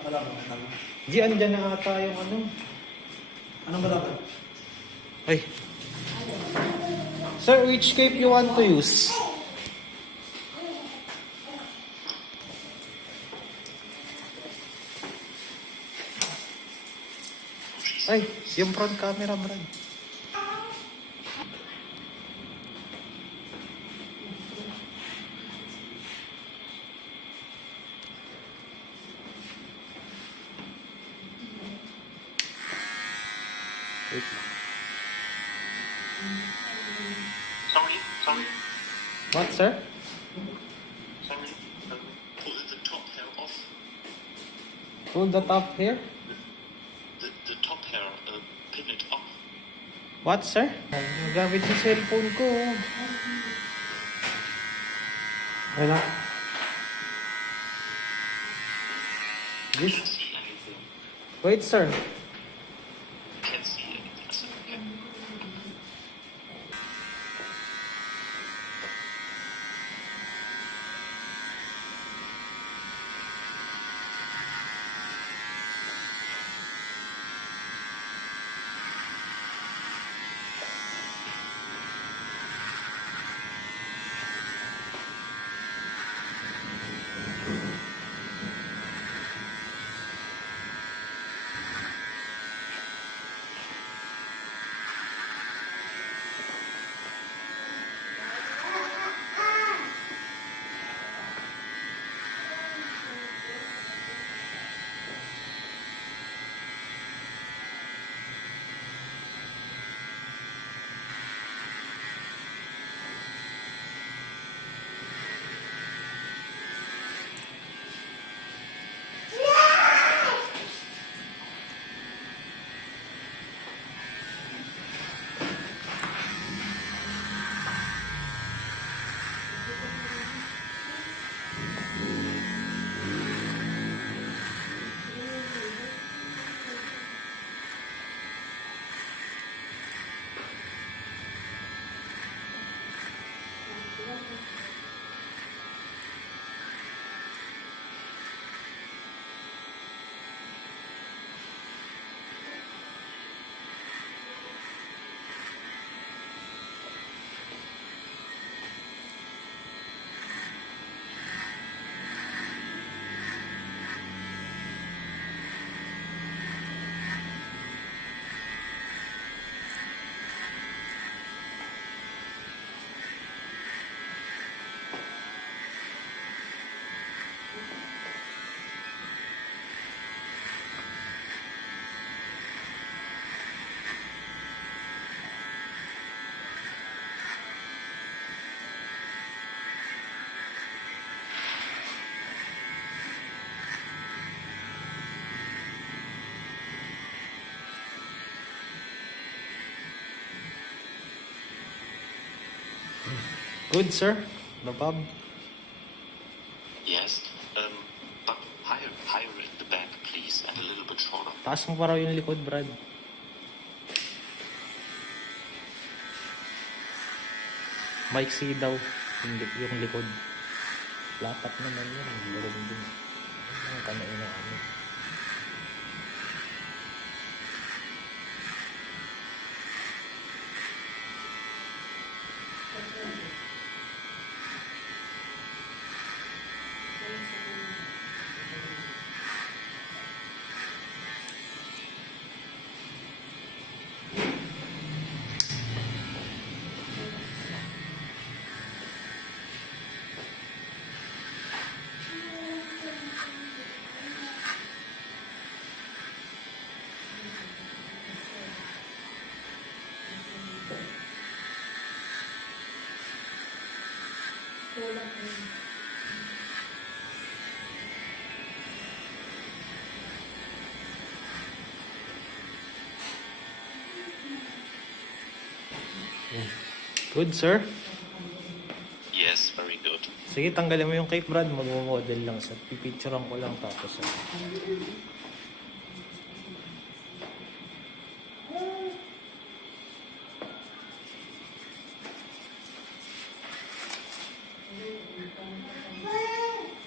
Wala. G, andyan na ata yung ano. Anong malaman? Ay. Sir, which cape you want to use? Ay, yung front camera, Brad. Wait lang. Sorry. What, sir? Sorry. Pull the top hair off. Pull the top here. The top hair, pin it off. What, sir? Gamit yung cellphone ko. Wala. I This. can't see anything. Wait, sir. Can't see anything. I said, okay. Good, sir. No problem. Yes. But higher in the back, please, and a little bit shorter. Taas mo pa raw yung likod, Brad. Maiksi daw yung likod. Lapat naman yun. Meron din. Ang kanain na ano. Good, sir. Yes, very good. Sige, tanggalin mo yung cape, Brad. Mag-model lang sa pipicturean ko lang tapos.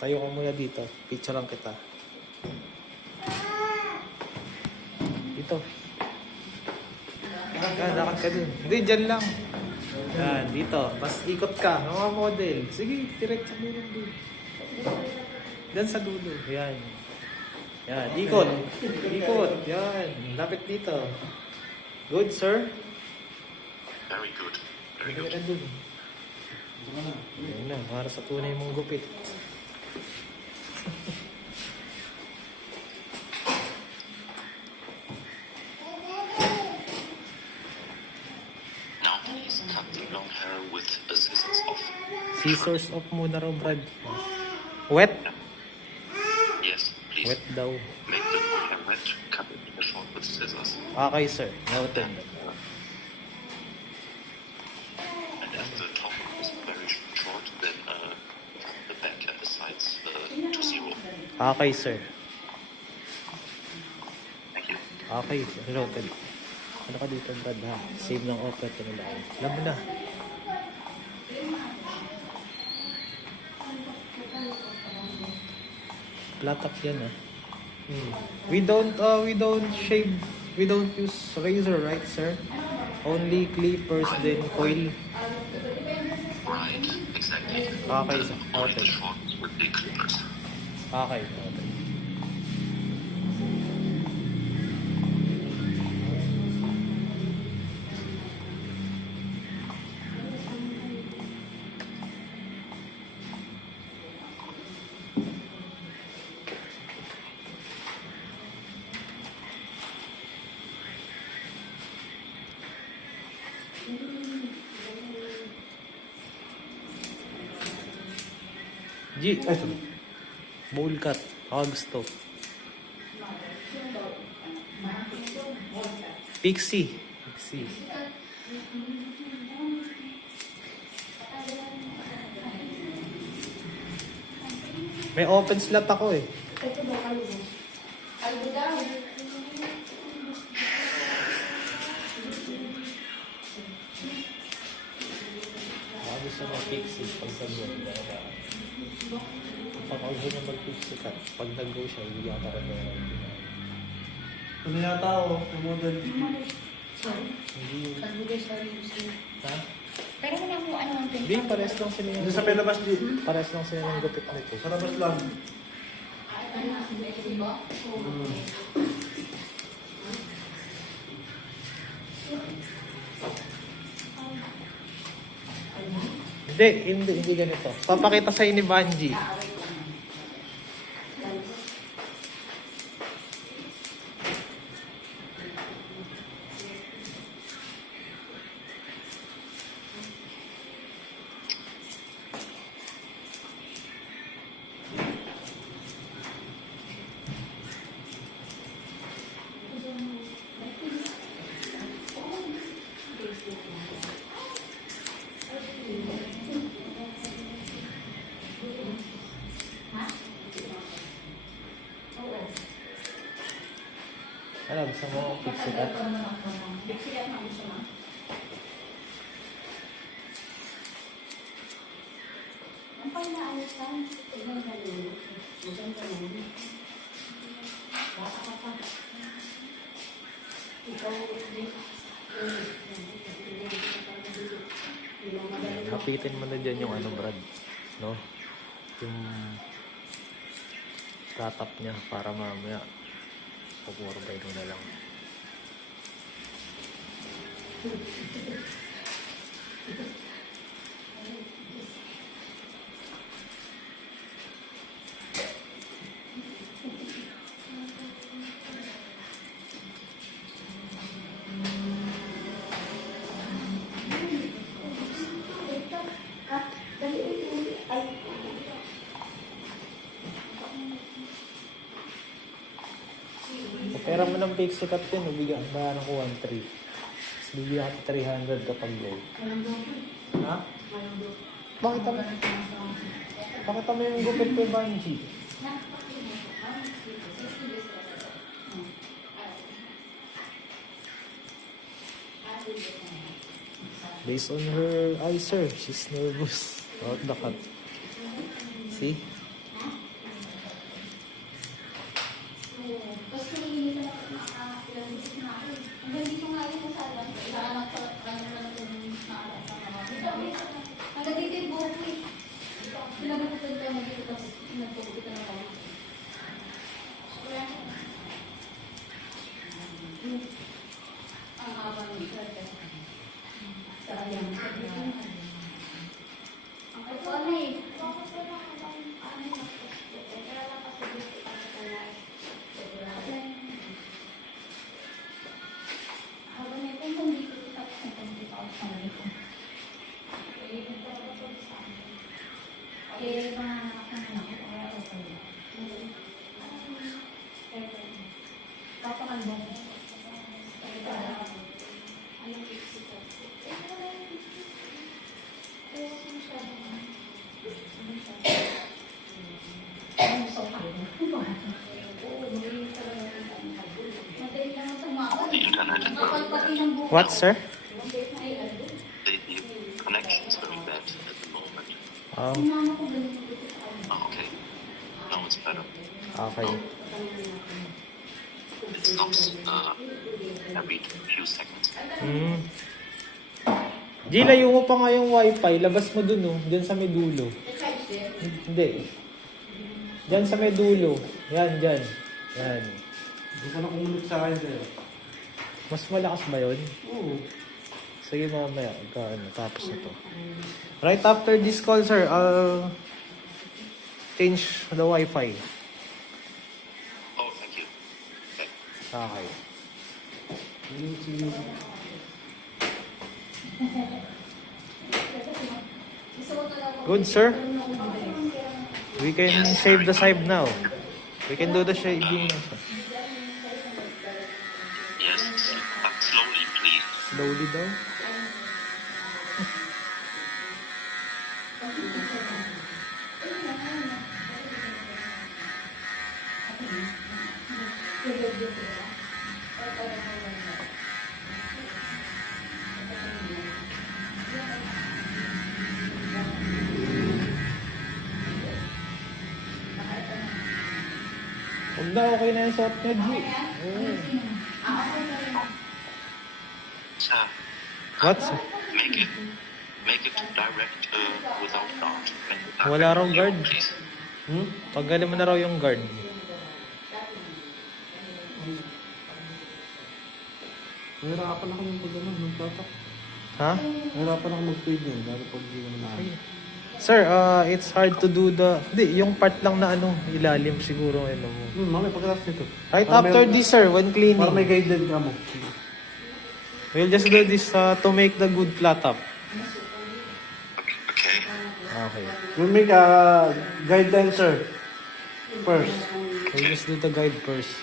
Tayo ko muna dito. Picturean kita. dito. Yan, lakad ka dun. Hindi, dyan lang. Yan, dito. Tapos ikot ka, mga model. Sige, direct sa dulo dun. Dyan sa dulo. Yan. Yan, ikot. Ikot. Yan, lapit dito. Good, sir. Very good. Very Hindi good. ka dun. Yan na, para sa tunay mong gupit. Now please cut the long hair with the scissors off. Scissors off muna raw, Brad. Wet? Yes, please. Wet daw. Make the long hair wet. Cut it short with scissors. Okay, sir. Noted. And as the top is very short, then the back and the sides to 0. Okay, sir. Thank you. Okay, noted. Ano ka dito, Brad, ha? Save ng offer ko nila. Alam mo na. Flat up yan, ha? We don't shave, we don't use razor, right, sir? Only clippers, then coil. Right, exactly. Okay, sir. Only the Okay. short with the clippers. Okay, okay. G, Ay, sorry. bowl cut. Ako gusto. Pixie. Pixie. May open slot ako eh. Ako gusto ng pixie pag nag-go. Pag ako gusto ng mag-pixie cut, pag nag-go siya, hindi yata ka na. Ano yata ako, model. Hindi yun. Ha? Pero wala mo ano ang Hindi, pares lang sila yung Hindi sa pelabas di. pares lang sila ng gupit nito. Sa labas lang. Hindi ganito. Papakita sa'yo ni Banji. Ano, gusto mo pixie cut? Hapitin mo na dyan yung ano, Brad. No? Yung tatap niya para mamaya pag-warbay mo na lang. Pera mo ng pixie cut yun, bigyan ba ko 1.3. Tapos bibigyan ka 300 kapag low. Ha? Bakit mo yung gupit ko, Banji? Based on her eyes, sir, she's nervous about the cut. See? The internet is very bad. What, sir? The connection is very bad at the moment. Oh, okay. Now it's better. Okay. It stops every few seconds. Di, layo mo pa nga yung wifi. Labas mo dun, oh. Diyan sa may dulo. Hindi. Diyan sa may dulo. Yan, dyan. Yan. Hindi ko na kumunod sa akin sa'yo. Mas malakas ba yun? Oo. Sige, mamaya. Tapos na to. Right after this call, sir, I'll change the wifi. Oh, thank you. Okay. Okay. Good, sir. We can save the save now. We can do the shaving now, sir. Yes, but slowly, please. Slowly daw. Huwag na, okay na yung soft net, G. Sir, What, sir? make it direct without guard. Make it direct Wala raw guard. please. Tanggalin mo na raw yung guard. Nahirapan ako ng pag-ano, magtatak. Ha? Nahirapan ako mag-feed yun, lalo pag hindi naman na. Sir, it's hard to do the... Hindi, yung part lang na ano, ilalim siguro. Ano mo. Mamaya pagkatapos nito. Right Para after may- this, sir, when cleaning. Para may guided ka mo. We'll just do this to make the good flat top. Okay. Okay. We'll make a guideline, sir. First. We'll just do the guide first.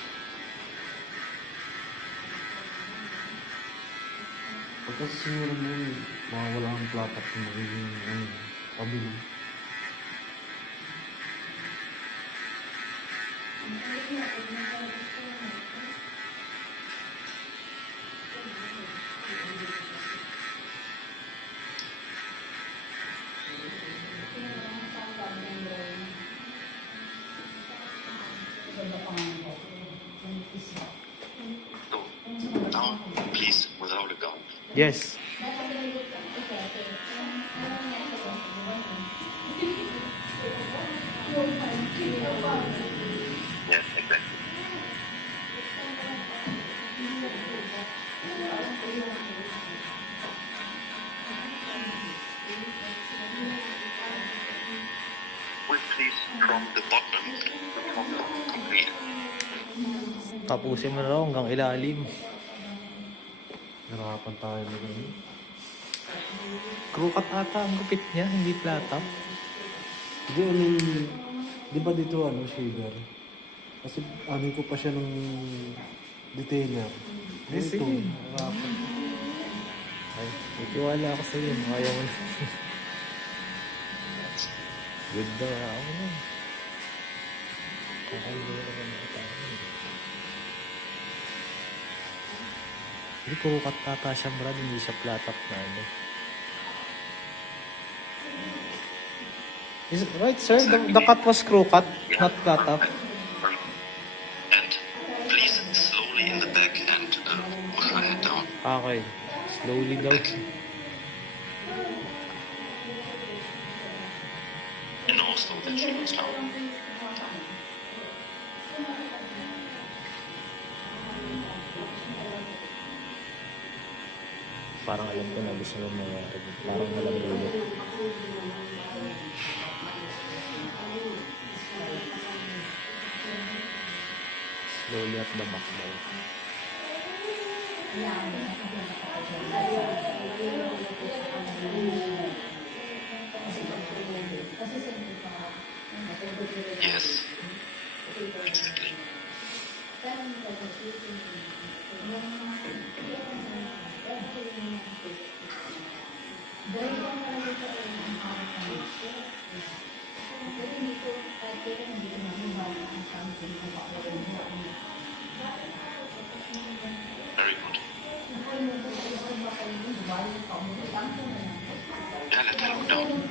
Pagka siguro mo mawawala ang platak kung magiging pabili. So, now, please, without a guard. Yes. Yes, exactly. With please from the bottom, complete. Tapusin mo na raw hanggang ilalim. Nahirapan tayo na ganun. Krukat ata ang gupit niya, hindi flat top. Hindi, I mean, di ba dito shaver? Kasi ano ko pa siya ng detailer. Eh, Ito, sige. nahirapan. Ay, itiwala ako sa iyo. Ayaw mo na. Good daw ako na. Kakaiba naman ako tayo. Hindi krukat ata siya, Brad. Hindi siya flat top na ano. Is it right, sir? The cut was screw cut, not flat top. And please, slowly in the back and push your head down. Okay. Slowly daw. And also that she goes down. Parang alam ko na gusto mo mangyari. Parang walang dulo. Slowly at the back daw. Yes. Exactly. Very good. Yeah, let her look down.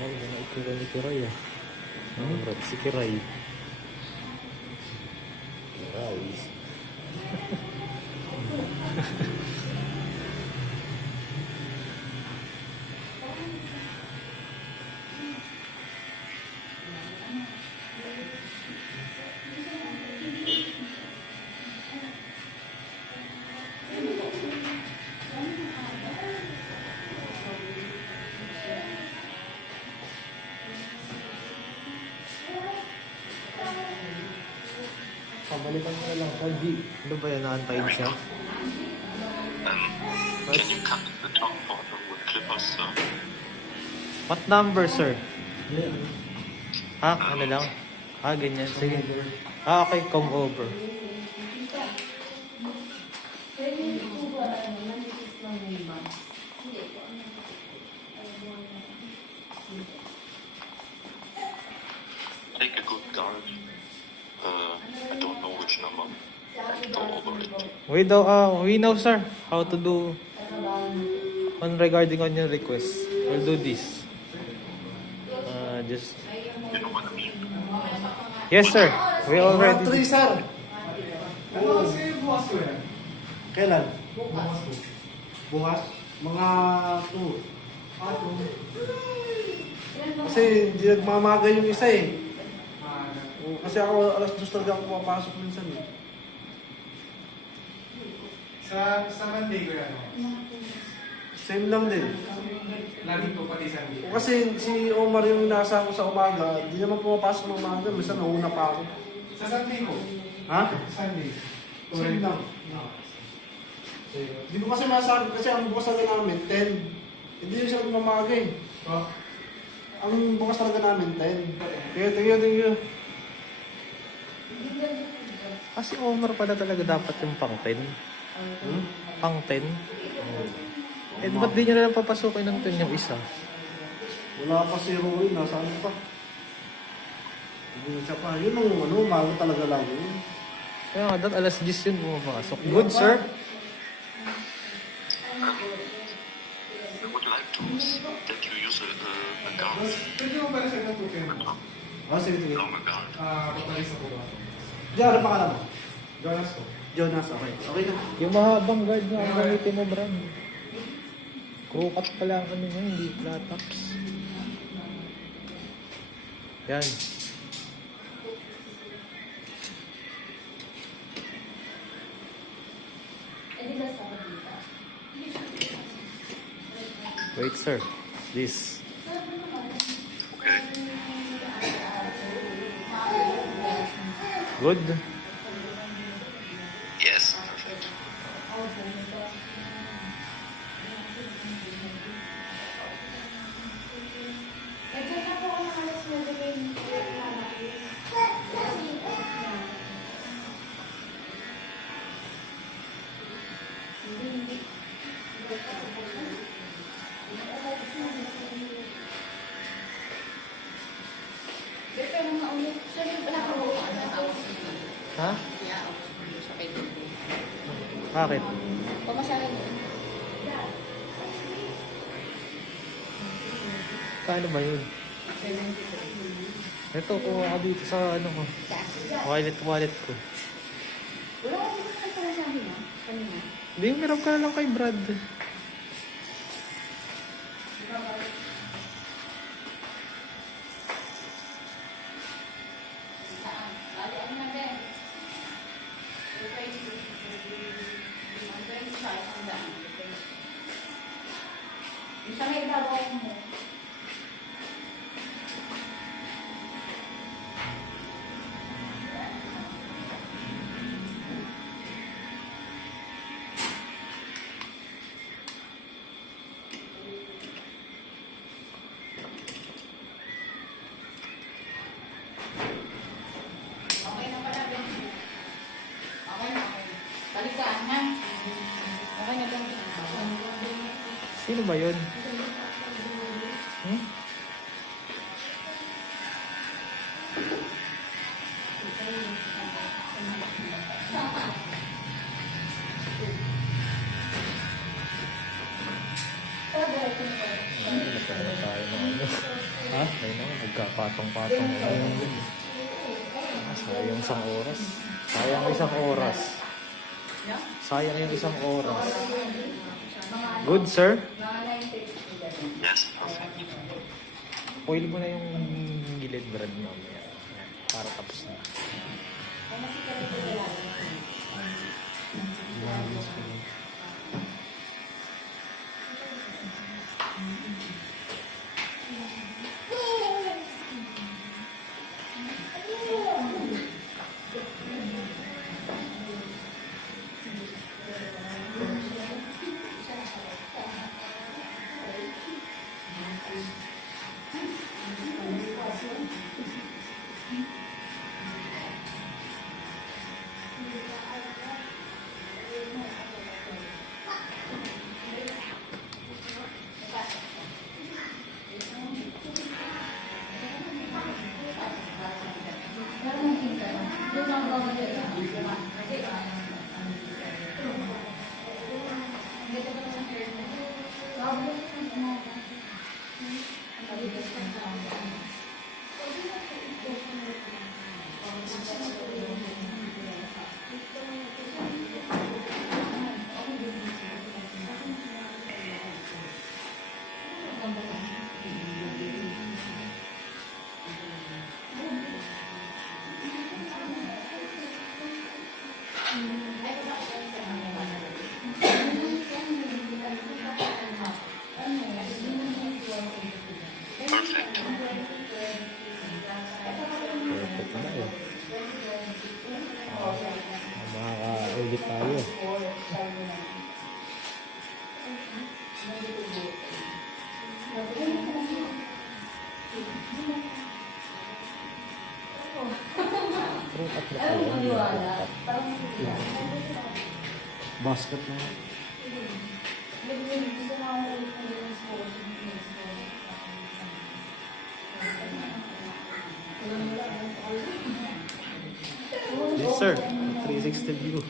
Ay, nakikira ni Kiray ah. Brat si Kiray. Kiray. Pabalikan mo na lang. Hindi. Ano ba yan? Naantayin siya? Can you cut the top bottom with clippers, sir? What number, sir? Yeah. Ha? Ano lang? Ah, ganyan. Sige. Ah, okay. Come over. Take a good guard. I don't know which number. And go over it. We know, sir, how to do regarding on your request. We'll do this. Just You know what I mean? yes, sir. We Mga already 3, sir. Kailan? Bukas. Mga 2. Kasi hindi nagmamaga yung isa eh. Kasi ako alas 2 talaga ako pumapasok minsan eh. Sa Monday ko yan. Same lang din. Lagi po pati Sunday. Kasi si Omar yung nasa ko sa umaga, hindi naman pumapasok ng umaga, minsan nauna pa ako. Sa Sunday ko. Ha? Sunday. Same lang. Hindi ko kasi masabi, kasi ang bukas talaga namin, 10. Hindi yung sila gumamaga eh. Oh. Ang bukas talaga namin, 10. Thank you. kasi Omar pala talaga dapat yung pang 10. Pang 10. Eh, ba't di nyo na lang papasukin ng 10 yung isa? Wala pa si Roy, nasaan pa? Hindi siya pa. Yun ang mago talaga lang yun. Kaya nga, dat alas 10 yun pumapasok. Good, sir. I would like to that you use a guard, Pwede mo pala siya natutin. Sige. longer guard. Papalis ako ba? Diyan, ano pangalan mo? Jonas ko. Jonas, okay. Okay na. Yung mahabang guard na ang gamitin mo, Brad. Kukat pala ang ano nyo, hindi flat tops. Yan. Wait, sir. This. Okay. Good. Yes, perfect. Ha? Bakit? Pamasahin mo. Paano ba yun? Ito, kuha ka dito sa ano ko. Wallet ko. Wala ka dito na pamasahin mo. Kanina. Hindi, umiram ka na lang kay Brad. Bali, ano na din? Yung sa may babaw mo. Okay na pala, Ben. Okay na, okay na. Balikaan, ha? Okay na, Ben. Sino ba yun? Hmm? Ha? Ayun na, nagkapatong-patong. Sayang isang oras. Sayang isang oras. Sayang yung isang oras. Good, sir? Yes, perfect. Oil mo na yung gilid, Brad, mamaya. Yan, para tapos na. Perfect. Perfect na eh. Makaka-ulit tayo. Fruit at na Basket na. Yes, sir. 360 view.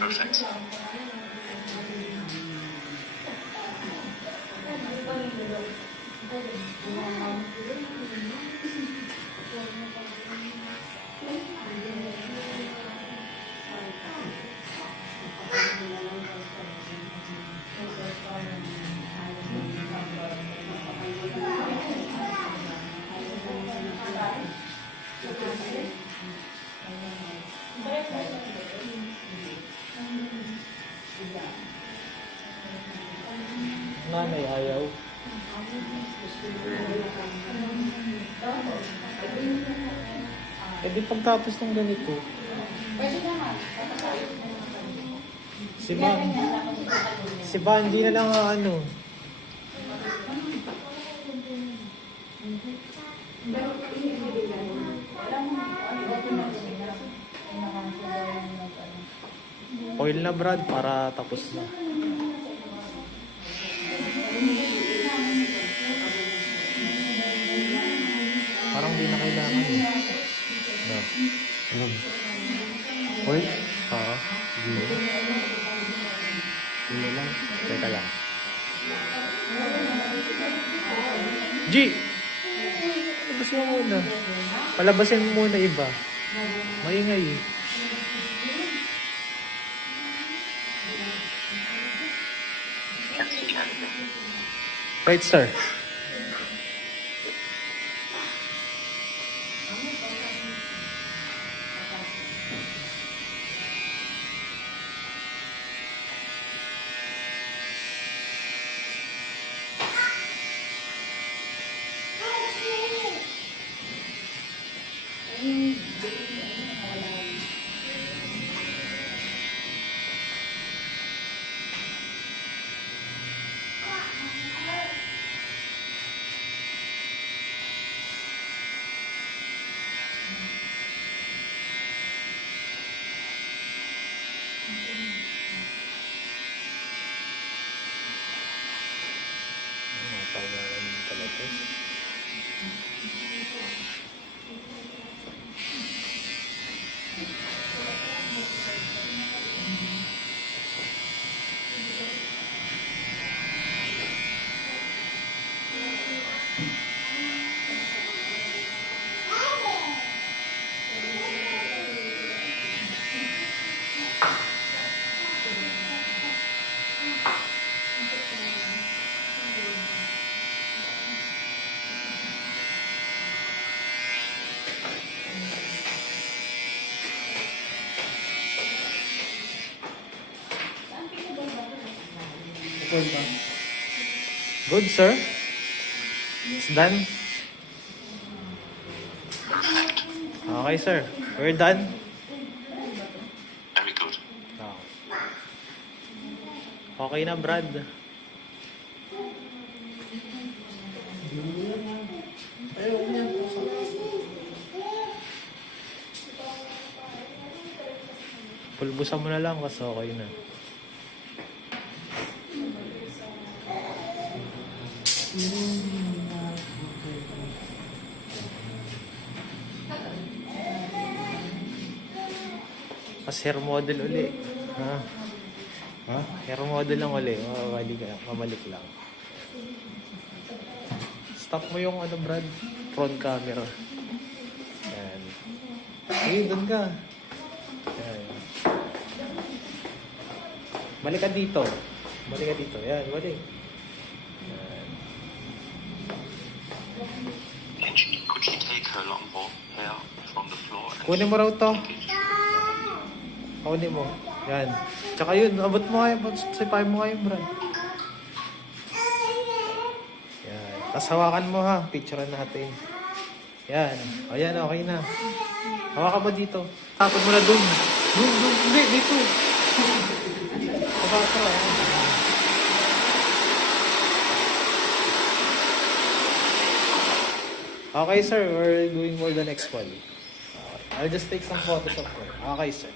Perfect. nanay, ayaw. Eh di pagtapos ng ganito, Pwede naman. si Bandy na lang ang ano. Oil na Brad para tapos na. Parang di na kailangan eh. No. Ano? Wait. Oo. Hindi lang. Teka lang. G! Palabasin mo muna. Palabasin mo muna iba. Maingay eh. Right, sir. Okay ba? Good, sir. It's done. Okay, sir. We're done. Very good. Okay na, Brad. Pulbusan mo na lang kasi okay na. Mas hair model uli. Ha? Ha? Hair model lang uli. Mamalik lang. Stop mo yung ano, Brad. Front camera. Yan. Hey, doon ka. Yan. Balik ka dito. Balik ka dito. Yan, balik. Yan. Could she take her long hair from the floor and Kunin mo raw to. take it? Kunin mo. Yan. Tsaka yun, abot mo kayo. Sipahin mo kayo, Brad. Yan. Tapos hawakan mo ha. Picturean natin. Yan. O yan, okay na. Hawakan mo dito. Tapon mo na dun. Dun. Hindi, dito. Hawakan mo. Okay, sir. We're going for the next one. Okay. I'll just take some photos of her. Okay, sir.